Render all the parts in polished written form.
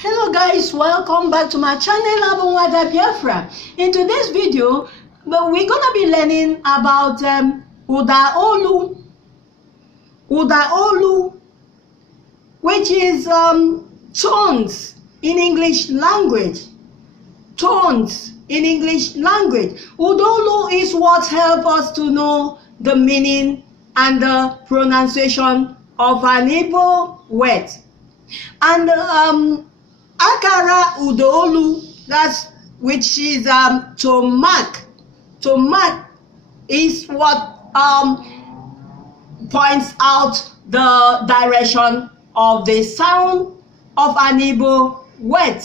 Hello guys, welcome back to my channel Abunwada Biafra. In today's video, we're gonna be learning about Udaolu. Udaolu, which is tones in English language. Tones in English language. Udaolu is what helps us to know the meaning and the pronunciation of an Igbo word. And AKARA UDAOLU, that's which is to mark. To mark is what points out the direction of the sound of an Igbo word,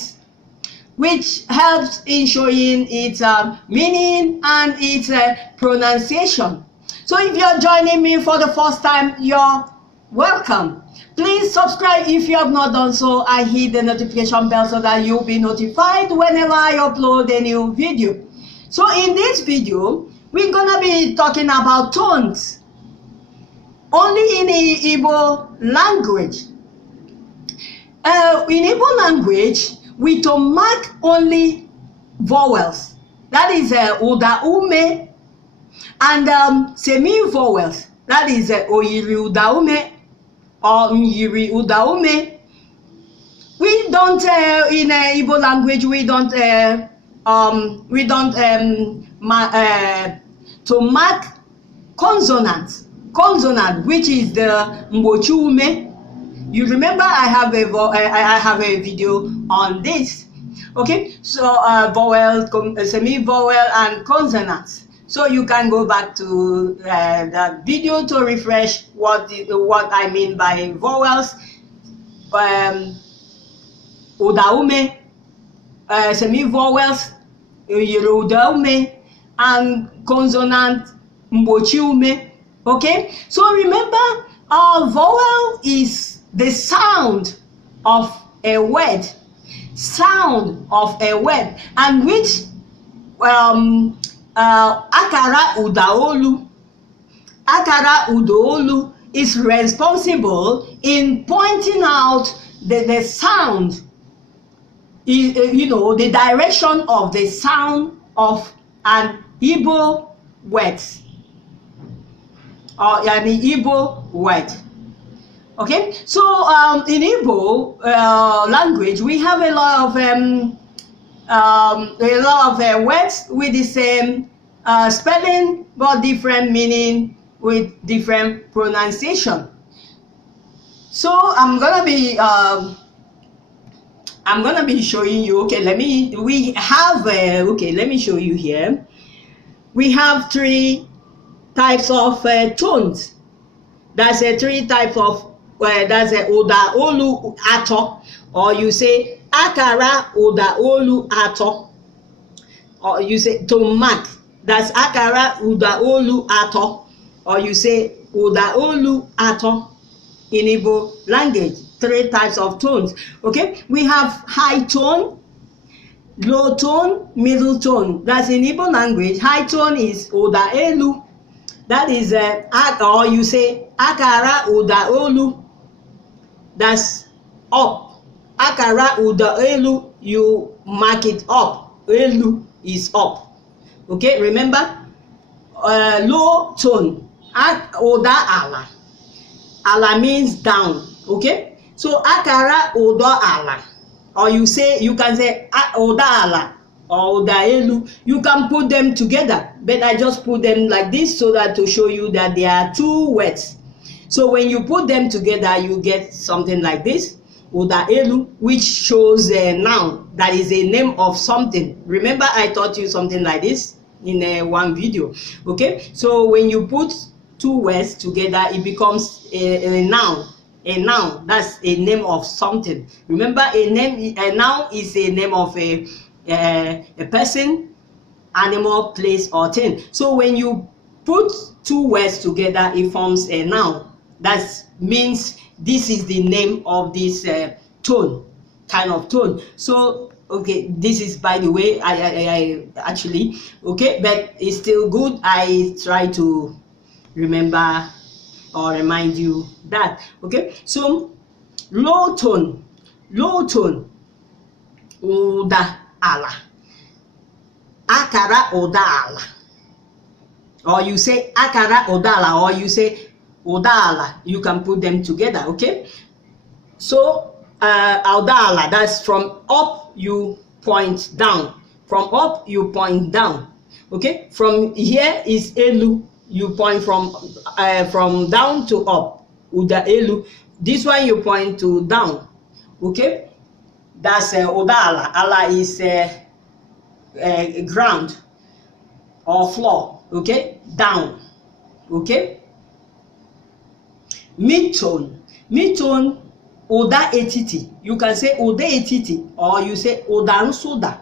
which helps in showing its meaning and its pronunciation. So if you're joining me for the first time, you're welcome. Please subscribe if you have not done so and hit the notification bell so that you'll be notified whenever I upload a new video. So in this video, we're gonna be talking about tones only in the Igbo language. In Igbo language, we to mark only vowels. That is udaume, and semi-vowels. That is oyiri udaume or nyiri udaume. We don't in Igbo language we don't to mark consonants. Consonant, which is the mbochume. You remember I have a video on this. Okay, so vowel, semi-vowel, and consonants. So you can go back to that video to refresh what I mean by vowels, udaume, semi-vowels, udaume, and consonant mbochiume. Okay, so remember, vowel is the sound of a word, and which AKARA UDAOLU is responsible in pointing out the sound, the direction of the sound of an Igbo word or an Igbo word. Okay, so in Igbo language we have a lot of words with the same spelling but different meaning with different pronunciation. So I'm gonna be showing you. Okay, let me show you here. We have three types of tones. That's three types of that's udaolu ato, or you say AKARA UDAOLU ato, or you say to mark. That's AKARA UDAOLU ato, or you say udaolu ato in Igbo language. Three types of tones. Okay, we have high tone, low tone, middle tone. That's in Igbo language. High tone is udaelu. That is or you say AKARA UDAOLU. That's up. AKARA UDAELU, you mark it up. Elu is up. Okay, remember? Low tone, udaala. Ala means down. Okay, so AKARA udaala, or you can say udaala or udaelu. You can put them together, but I just put them like this so that to show you that there are two words. So when you put them together, you get something like this, udaelu, which shows a noun, that is a name of something. Remember I taught you something like this in one video. Okay, so when you put two words together, it becomes a noun. A noun, that's a name of something. Remember, a noun is a name of a person, animal, place, or thing. So when you put two words together, it forms a noun. That means this is the name of this tone, kind of tone. So okay, this is, by the way, I actually, okay, but it's still good. I try to remember or remind you that. Okay, so low tone udaala. Akara udaala. Or you say akara udaala, or you say udaala. You can put them together, okay? So udaala, that's from up you point down. From up you point down. Okay? From here is elu. You point from down to up. Udaelu. This one you point to down. Okay? That's udaala. Ala is ground or floor. Okay? Down. Okay? Mid-tone. Mid-tone, Udaetiti. You can say Udaetiti, or you say udansuda.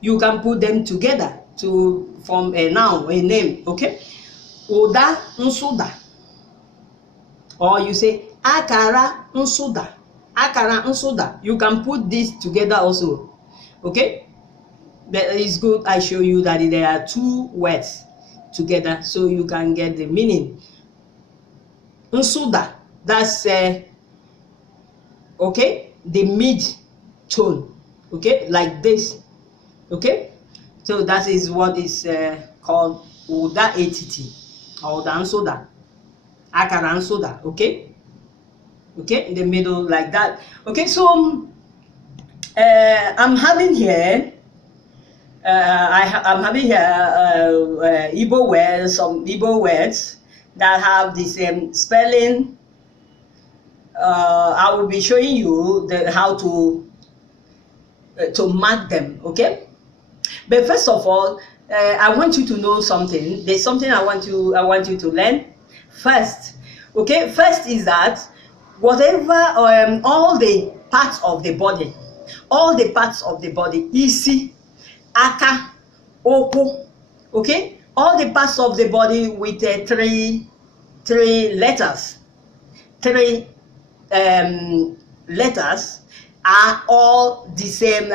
You can put them together to form a noun, a name. Okay? Udansuda. Or you say AKARA UDAOLU. AKARA UDAOLU. You can put this together also. Okay? But it's good I show you that there are two words together so you can get the meaning. Nsuda, that's okay, the mid tone, okay, like this, okay. So that is what is called Udaetiti or udansuda, AKARA UDAOLU, okay, okay, in the middle like that. Okay, so I'm having here. I'm having here Igbo words, some Igbo words that have the same spelling. I will be showing you how to mark them. Okay, but first of all, I want you to know something. There's something I want you to learn first. Okay, first is that whatever all the parts of the body, isi, aka, oku, okay, all the parts of the body with three letters, letters are all the same.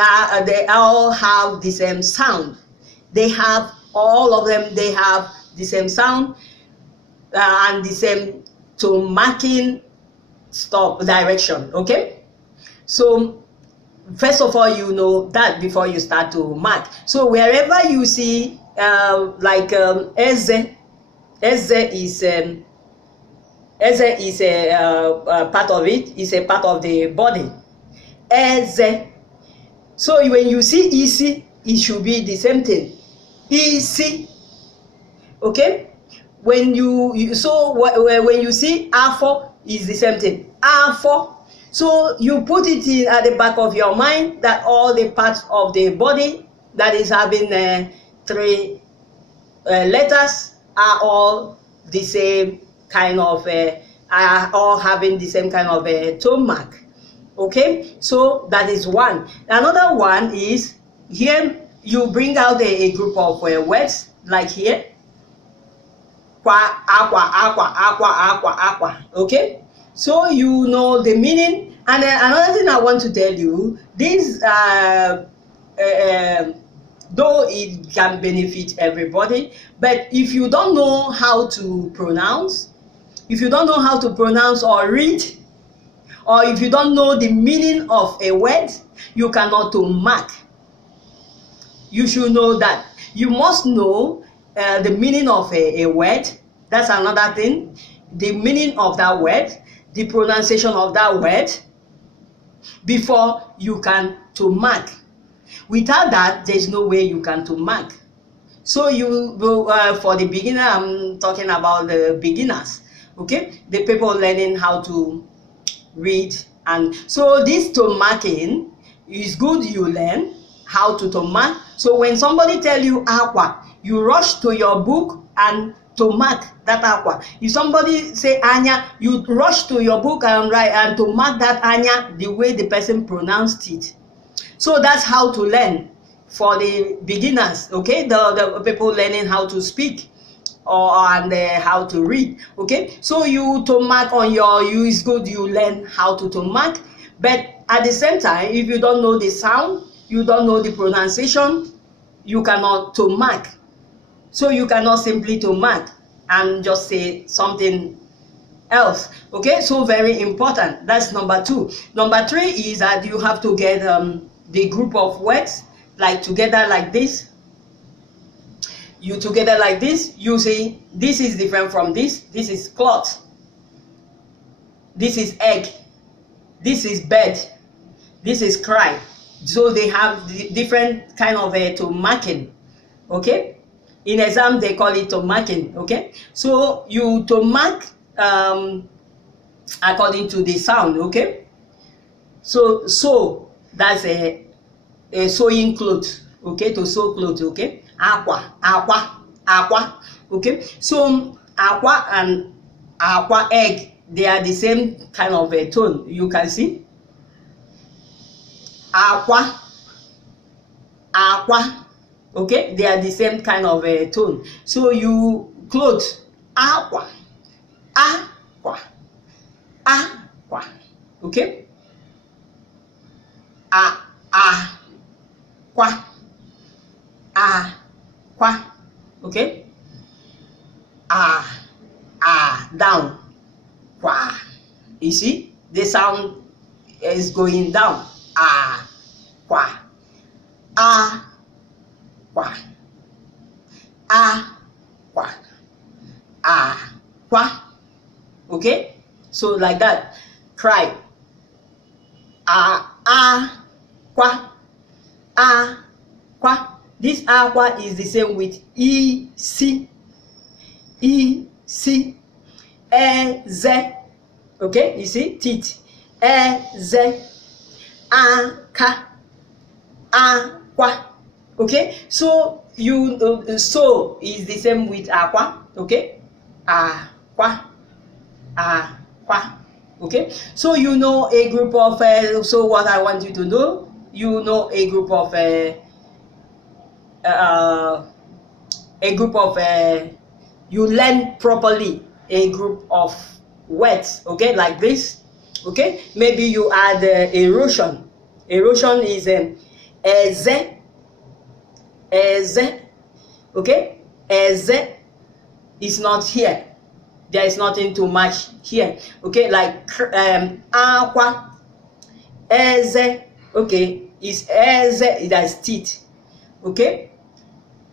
They all have the same sound. They have all of them. They have the same sound and the same tone marking stop direction. Okay, so first of all, you know that before you start to mark. So wherever you see like eze is a part of it, is a part of the body. Eze. So when you see isi, it should be the same thing. Isi. Okay. When you when you see afo, is the same thing. Afo. So you put it in at the back of your mind that all the parts of the body that is having three letters are all the same kind of are all having the same kind of tone mark. Okay, so that is one. Another one is here you bring out a group of words like here. Kwa, aqua, aqua, aqua, aqua, aqua. Okay, so you know the meaning. And another thing I want to tell you, this though it can benefit everybody, but if you don't know how to pronounce, or read, or if you don't know the meaning of a word, you cannot mark. You should know that. You must know the meaning of a word. That's another thing. The meaning of that word, the pronunciation of that word, before you can mark. Without that, there's no way you can mark. So you will, for the beginner, I'm talking about the beginners, okay, the people learning how to read. And so this tone marking is good. You learn how to tone mark. So when somebody tell you aqua, you rush to your book and to mark that aqua. If somebody say anya, you rush to your book and write and to mark that anya the way the person pronounced it. So that's how to learn for the beginners, okay, the people learning how to speak and how to read. Okay, so you to mark on your is good. You learn how to mark, but at the same time, if you don't know the sound, you don't know the pronunciation, you cannot to mark. So you cannot simply to mark and just say something else. Okay, so very important. That's number two. Number three is that you have to get the group of words like together like this. You together like this, you see this is different from this. This is cloth, this is egg, this is bed, this is cry. So they have different kind of tone marking. Okay, in exam they call it tone marking. Okay, so you tone mark according to the sound. Okay, so that's a sewing clothes. Okay, to sew clothes. Okay, aqua, aqua, aqua. Okay, so aqua and aqua egg, they are the same kind of a tone. You can see aqua, aqua. Okay, they are the same kind of a tone. So you clothes, aqua, aqua, aqua. Okay, qua, qua. Okay, down, qua. You see the sound is going down. Qua, qua, qua, qua, qua. Okay, so like that. Cry, qua, qua. This aqua is the same with c, z. Okay, you see teeth, z, ka, aqua. Okay, so you so is the same with aqua. Okay, aqua, aqua. Okay, so you know a group of so what I want you to know, you know a group of you learn properly a group of words. Okay, like this. Okay, maybe you add erosion. Erosion is eze. Okay, eze is not here. There is nothing to match here. Okay, like aqua, eze. Okay, is eze, it has teeth. Okay,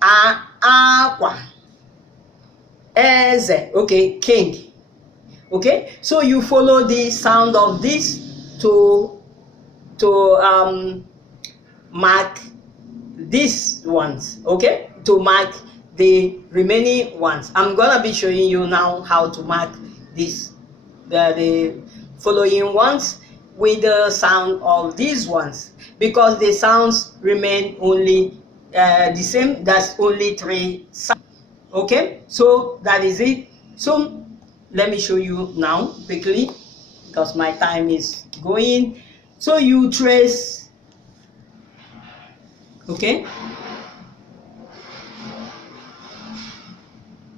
aqua, eze. Okay, king. Okay, so you follow the sound of this to mark these ones. Okay, to mark the remaining ones. I'm gonna be showing you now how to mark this the following ones with the sound of these ones, because the sounds remain only the same. That's only 3 sounds. Okay, so that is it. So let me show you now quickly because my time is going. So you trace. Okay,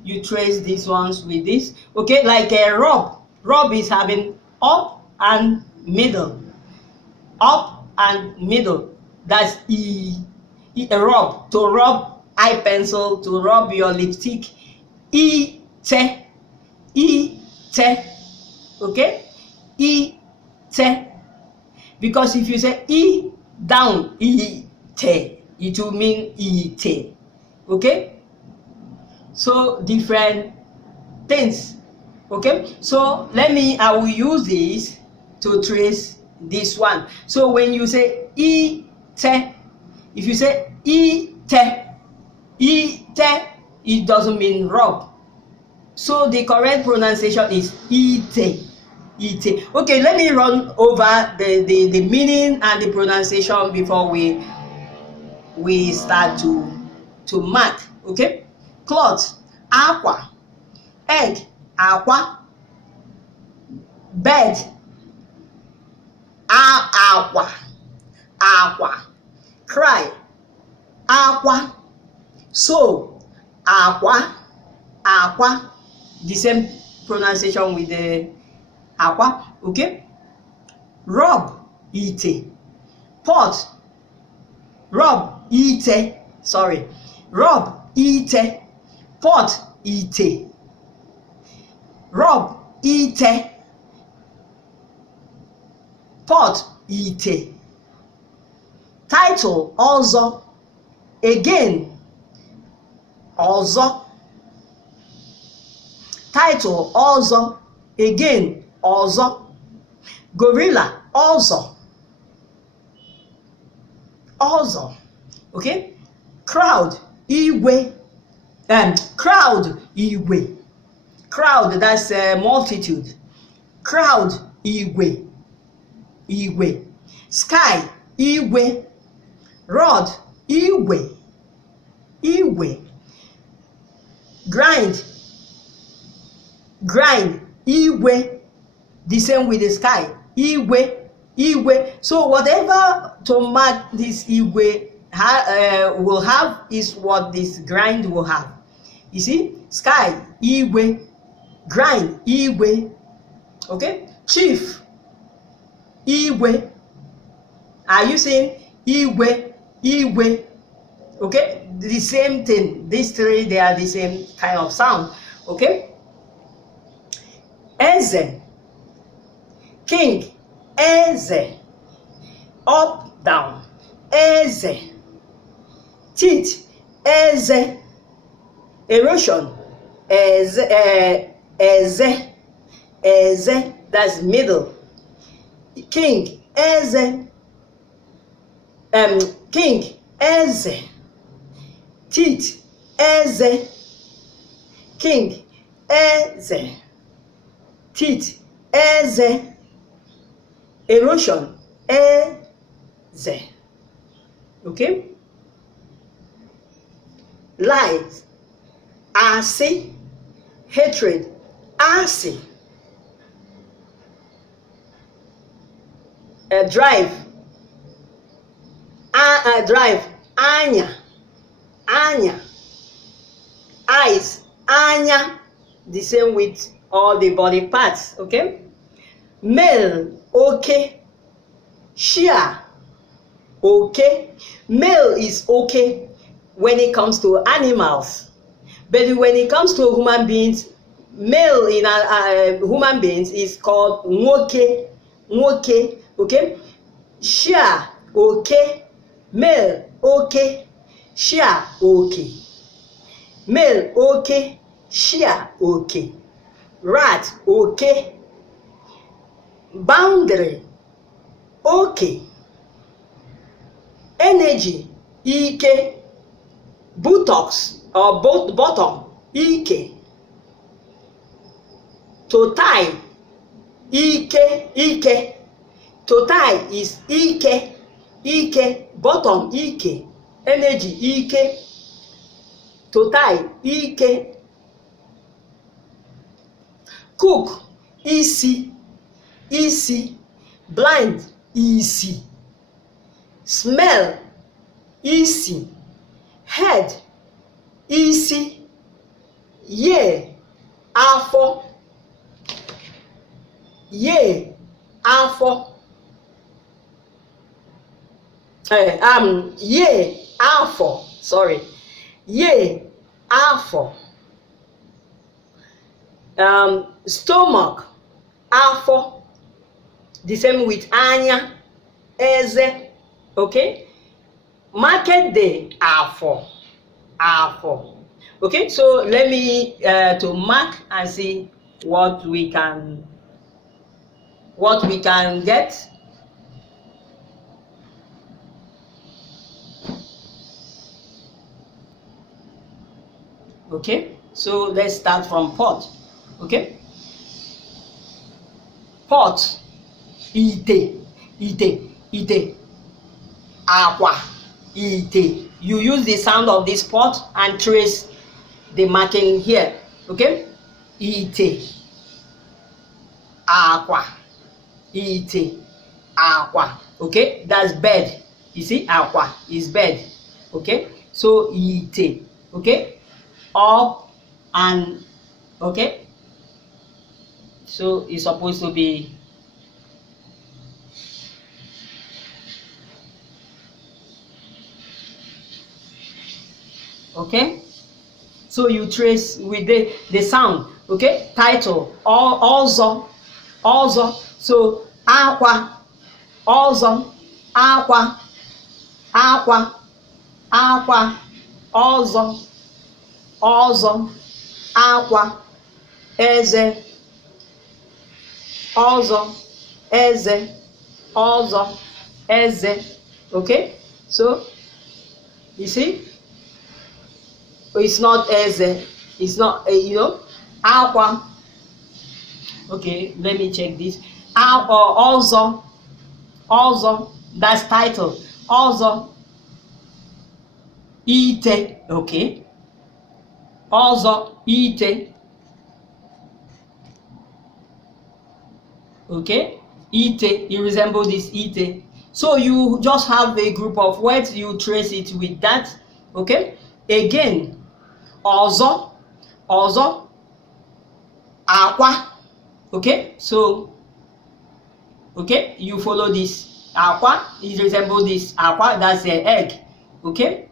you trace these ones with this. Okay, like a rub. Rub is having up and middle. Up and middle. That's E. A rub. To rub eye pencil, to rub your lipstick. E, te. E, te. Okay? E, te. Because if you say E down, E, te, it will mean E, te. Okay? So different things. Okay, so I will use this to trace this one. So when you say e te, if you say e te, it doesn't mean rub. So the correct pronunciation is e te. Okay, let me run over the meaning and the pronunciation before we start to mark. Okay, cloth, aqua. Egg, aqua. Bed, aqua. Cry, aqua. So, aqua. The same pronunciation with the aqua. Okay. Rub, ite. Pot, rub, ite. Sorry. Rub, ite. Pot, ite. Rub, ite. Pot, ite. Title ọzọ, again, ọzọ. Title ọzọ, again, ọzọ. Gorilla, ọzọ. Ọzọ. Okay? Crowd, igwe. Crowd, igwe. Crowd, that's a multitude. Crowd, igwe. Igwe. Sky, igwe. Rod, igwe. Igwe. Grind, grind, igwe. The same with the sky, igwe. Igwe. So whatever to mark this igwe will have is what this grind will have. You see, sky, igwe. Grind, igwe. Okay? Chief, igwe. Are you saying igwe? Igwe. Okay? The same thing. These three, they are the same kind of sound. Okay? Eze, king, eze. Up, down, eze. Teeth, eze. Erosion, eze. Eze. Eze. That's middle. King, eze. King, eze. Teeth, eze. King, eze. Teeth, eze. Erosion, eze. Okay? Lies, asị. Hatred, asị. Drive, drive, anya. Anya. Eyes, anya. The same with all the body parts. Okay? Male, okay. Share, okay. Male is okay when it comes to animals, but when it comes to human beings, male in human beings is called nwoke. Nwoke. Okay? Share, okay. Male, okay. Share, okay. Male, okay. Share, okay. Rat, okay. Boundary, okay. Energy, ike. Buttocks or bottom, ike. To tie, ike, ike. To tie is ike, ike. Bottom, ike. Energy, ike. To tie, ike. Cook, isi, isi. Blind, isi. Smell, isi. Head, isi. Ye, afọ. Ye, afọ. Ye, afọ. Sorry. Ye, afọ. Stomach, afọ. The same with anya, eze. Okay? Market day, afọ. Afọ. Okay, so let me to mark and see what we can get. Okay, so let's start from pot. Okay, pot, ite, ite, ite. Aqua, ite. You use the sound of this pot and trace the marking here. Okay, ite. Aqua, ite. Aqua. Okay, that's bed. You see, aqua is bed. Okay, so ite. Okay, up and okay, so it's supposed to be okay, so you trace with the sound. Okay, title, also, so aqua, also, aqua, akwa, akwa, ọzọ, ọzọ, akwa, eze, ọzọ, eze, ọzọ, eze. Okay, so you see, it's not eze, it's not akwa. Okay, let me check this. Also, that's title. Also, ite. Okay. Also, ite. Okay, ite. You resemble this ite. So you just have a group of words. You trace it with that. Okay. Again, also, aqua. Okay, so okay, you follow this aqua, it resembles this aqua, that's the egg. Okay,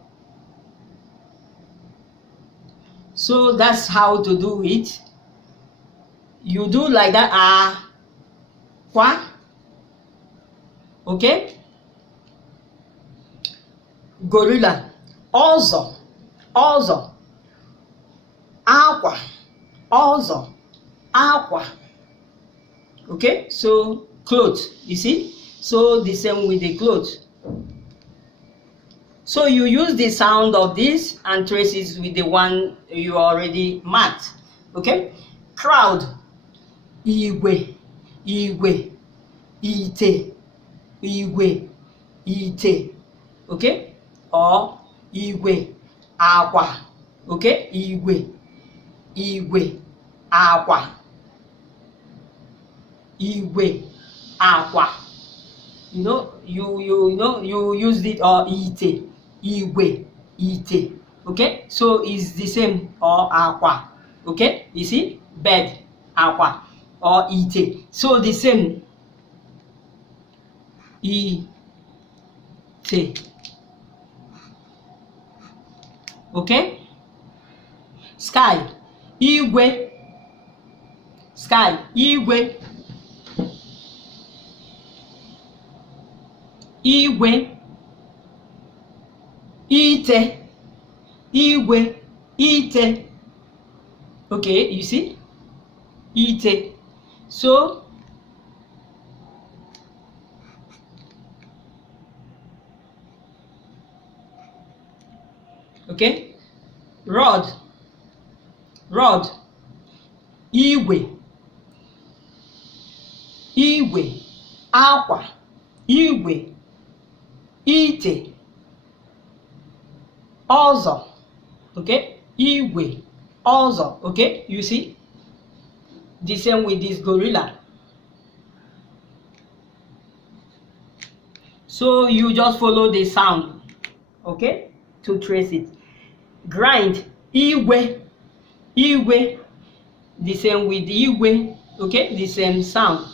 so that's how to do it. You do like that, aqua. Okay, gorilla, also, aqua, also, aqua. Okay, so clothes, you see, so the same with the clothes. So you use the sound of this and trace it with the one you already marked. Okay, crowd, igwe, igwe, ite, igwe, ite. Okay, or igwe, aqua. Okay, igwe, aqua. Igwe, aqua. You used it, or ite, igwe, ite. Okay, so it's the same, or aqua. Okay, you see, bed, aqua, or ite. So the same, ite. Okay, sky, igwe, sky, igwe, igwe, ite, igwe, ite. Okay, you see, ite. So okay, rod, igwe, aqua, igwe, ite, ọzọ. Okay, igwe, ọzọ. Okay, you see, the same with this gorilla. So you just follow the sound, okay, to trace it. Grind, igwe, the same with igwe. Okay, the same sound.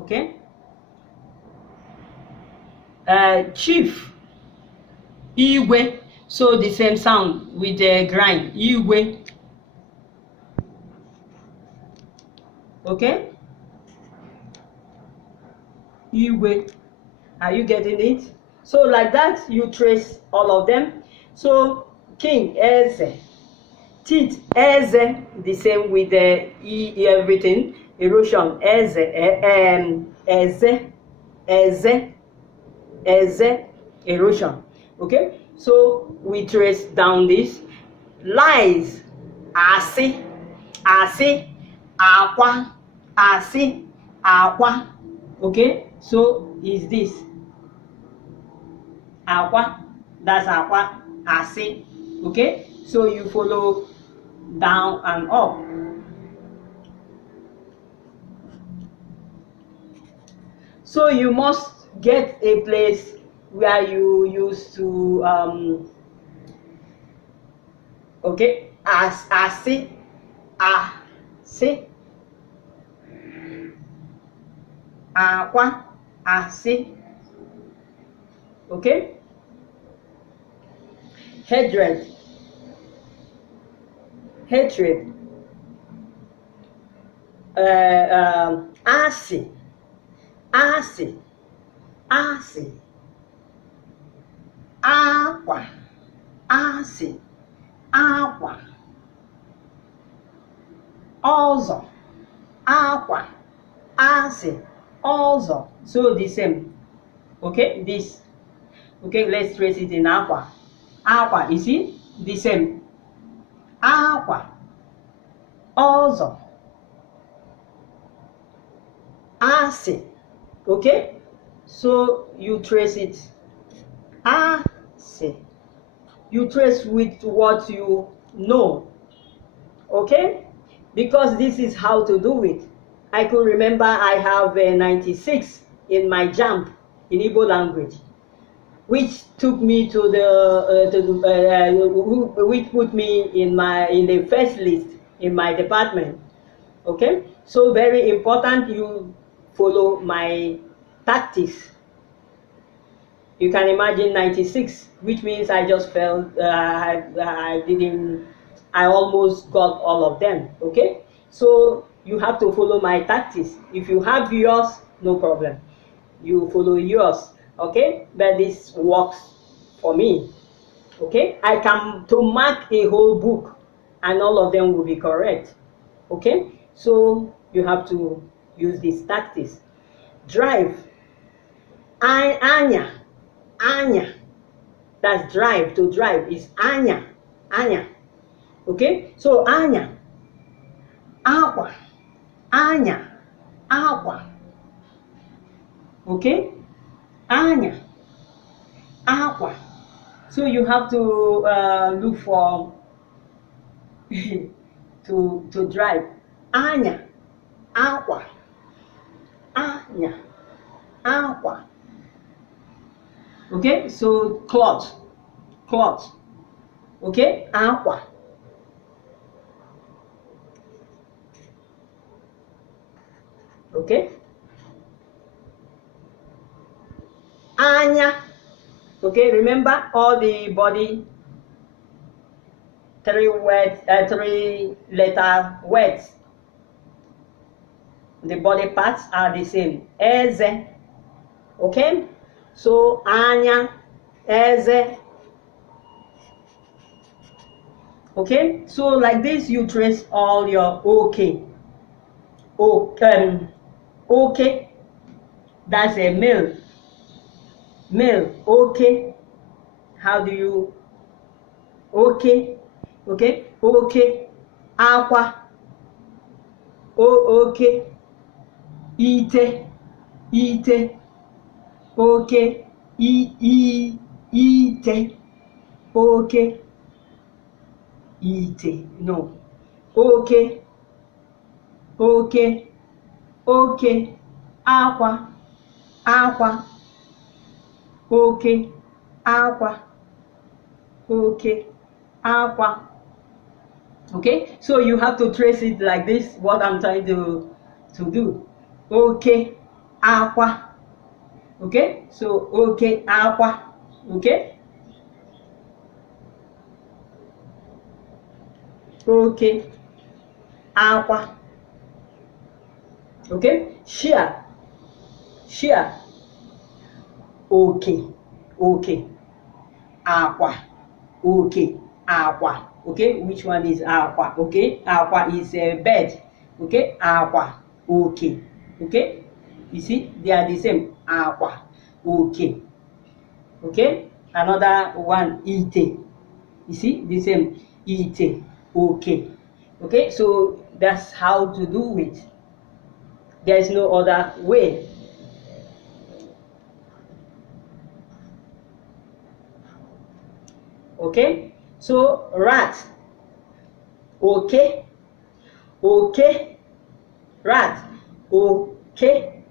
Okay, chief, igwe, so the same sound with the grind, igwe. Okay, igwe. Are you getting it? So like that you trace all of them. So king, eze, teeth, eze, the same with the everything. Erosion, eze, erosion. Okay, so we trace down this. Lies, asi, aqua, aqua. Okay, so is this aqua, that's aqua, asi. Okay, so you follow down and up. So you must get a place where you used to okay, asi, aqua, asi. Okay, hatred, asi, asị, asị, akwa, asị, akwa, ọzọ, akwa, asị, ọzọ. So the same. Okay, this. Okay, let's trace it in aqua. Aqua, you see? The same. Aqua. Also. Ase. Okay? So you trace it. Ase. You trace with what you know. Okay? Because this is how to do it. I could remember I have 96 in my JAMB in Igbo language, which took me to which put me in the first list in my department. Okay, so very important you follow my tactics. You can imagine 96, which means I just felt I almost got all of them. Okay, so you have to follow my tactics. If you have yours, no problem, you follow yours. Okay, but this works for me. Okay, I can to mark a whole book and all of them will be correct. Okay, so you have to use these tactics. Drive, anya, anya, that's drive. To drive is anya, anya. Okay, so anya, aqua, anya, aqua. Okay, anya, aqua. So you have to look for to drive. Anya, aqua, anya, aqua. Okay, so cloth, cloth. Okay, aqua. Okay, anya. Okay, remember all the body, three letter words. The body parts are the same. Eze. Okay, so anya, eze. Okay, so like this you trace all your okay. Okay, that's a male. Male, okay. How do you? Okay, okay, okay. Aqua. Oh, okay. Ite, ite. Okay. Ite. Okay. Ite. No. Okay. Okay. Okay. Aqua. Aqua. Okay. Aqua. Okay. Aqua. Okay, so you have to trace it like this, what I'm trying to do. Okay, aqua. Okay, so okay, aqua. Okay, okay, aqua. Okay, share, share. Okay, okay, aqua. Okay, aqua. Okay, which one is aqua? Okay, aqua is a bed. Okay, aqua. Okay, okay. You see, they are the same. Aqua. Okay, okay. Another one, ite. You see, the same. Ite. Okay, okay. So that's how to do it. There is no other way. Okay, so rat. Okay, okay, rat. Okay,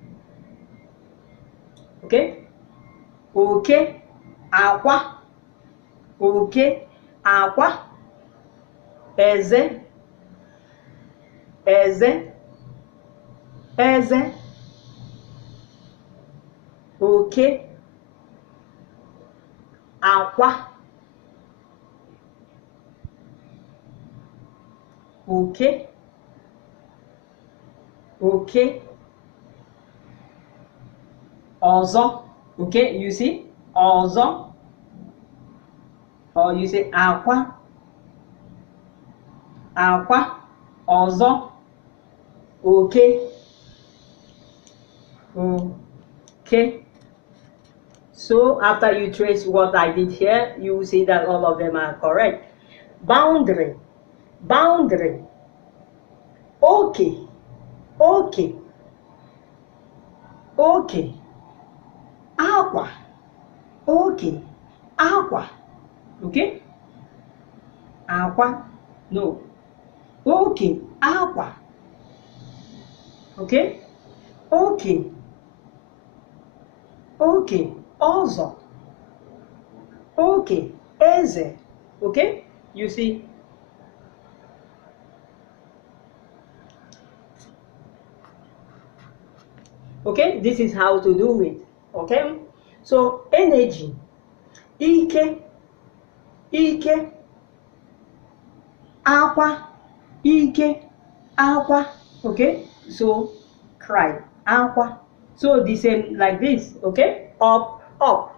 okay, okay, aqua. Okay, aqua. Eze, eze, eze. Okay, aqua. Okay, okay, Ọzọ. Okay, you see? Ọzọ. Or you say Akwa. Akwa. Ọzọ. Okay. Okay. So after you trace what I did here, you will see that all of them are correct. Boundary. Boundary. Okay. Okay. Okay. Aqua. Okay. Aqua. Okay? Aqua. No. Okay. Aqua. Okay? Okay. Okay. Ọzọ. Okay. Eze. Okay? You see? Okay? This is how to do it. Okay? So, energy. Ike. Ike. Aqua. Ike. Aqua. Okay? So, cry. Aqua. So, the same like this. Okay? Up, up.